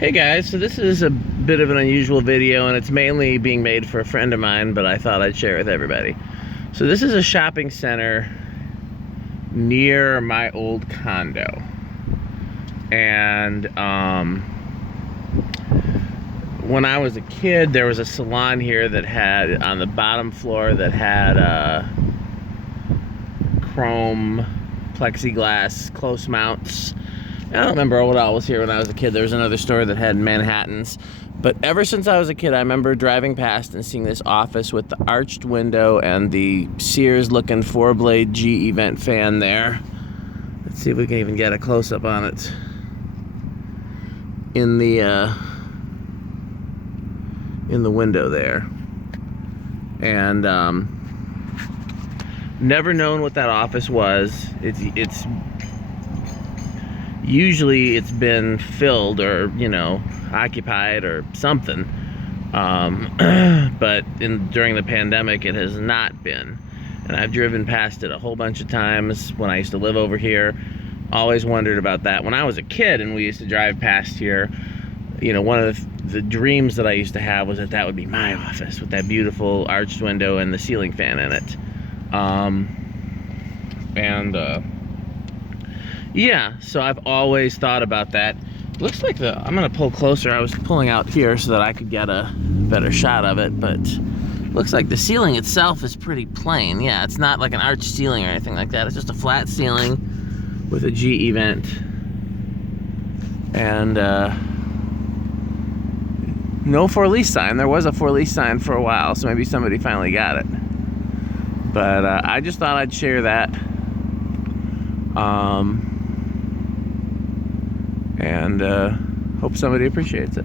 Hey guys, so this is a bit of an unusual video and it's mainly being made for a friend of mine, but I thought I'd share it with everybody. So this is a shopping center near my old condo. And when I was a kid, there was a salon here that had, on the bottom floor, that had chrome plexiglass close mounts. I don't remember what all was here when I was a kid. There was another store that had Manhattans. But ever since I was a kid, I remember driving past and seeing this office with the arched window and the Sears-looking 4-blade G vent fan there. Let's see if we can even get a close-up on it. In the window there. And never known what that office was. It's usually it's been filled or, you know, occupied or something. But during the pandemic, it has not been. And I've driven past it a whole bunch of times when I used to live over here. Always wondered about that. When I was a kid and we used to drive past here, you know, one of the dreams that I used to have was that that would be my office with that beautiful arched window and the ceiling fan in it. Yeah, so I've always thought about that. Looks like I'm gonna pull closer. I was pulling out here so that I could get a better shot of it, but looks like the ceiling itself is pretty plain. Yeah, it's not like an arched ceiling or anything like that. It's just a flat ceiling with a GE vent. And no for lease sign. There was a for lease sign for a while, so maybe somebody finally got it. But I just thought I'd share that. And hope somebody appreciates it.